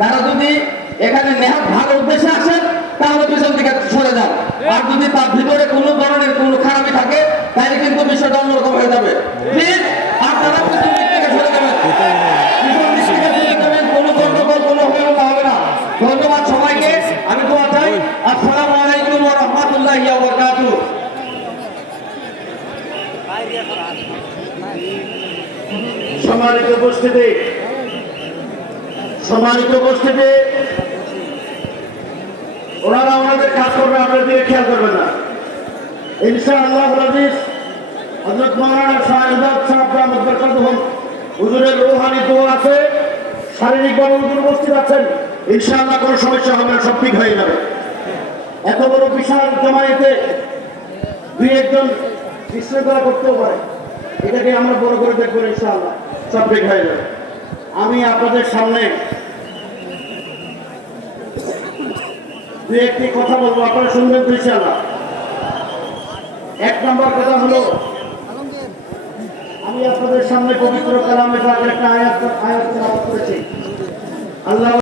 তারা যদি এখানে নেহাত ভালো উদ্দেশ্যে আসেন তাহলে পিছন থেকে সরে যান, আর যদি তার ভিতরে কোনো ধরনের কোনো খারাপি থাকে তাহলে কিন্তু বিষয়টা অন্যরকম হয়ে যাবে। প্লিজ আপনারা পিছন দিক থেকে সরে যাবেন, পিছন দিক থেকে সরে যাবেন, কোনো গন্ডগোল কোনো হইতে হবে না। ধন্যবাদ সবাইকে, আমি দোয়া চাই। আসসালামু আলাইকুম ওয়া রাহমাতুল্লাহি ওয়া বারাকাতুহু। সম্মানিত উপস্থিতি, ওনারা ওনাদের কাজ করবে, আপনার দিকে খেয়াল করবেন না। ইনশাআল্লাহ আজিজ হযরত মাওলানা শাহজাদ সাহেব দামাত বরকাতুহুম হুজুরের রূহানি দোয়া আছে, শারীরিকভাবে হুজুর উপস্থিত আছেন, ইনশাআল্লাহ কোনো সমস্যা হবে না, সব ঠিক হয়ে যাবে। এত বড় বিশাল জমায়েতে দুই একজন বিশৃঙ্খলা করতেও পারে, এটাকে আমরা বড় করে দেখবো, ইনশাআল্লাহ সব ঠিক হয়ে যাবে। আমি আপনাদের সামনে দুই একটি কথা বলবো, আপনারা শুনবেন তো ইনশাআল্লাহ। এক নম্বর কথা হলো, আমি আপনাদের সামনে পবিত্র কালামে পাক একটা আয়াত তেলাওয়াত করেছি। আল্লাহ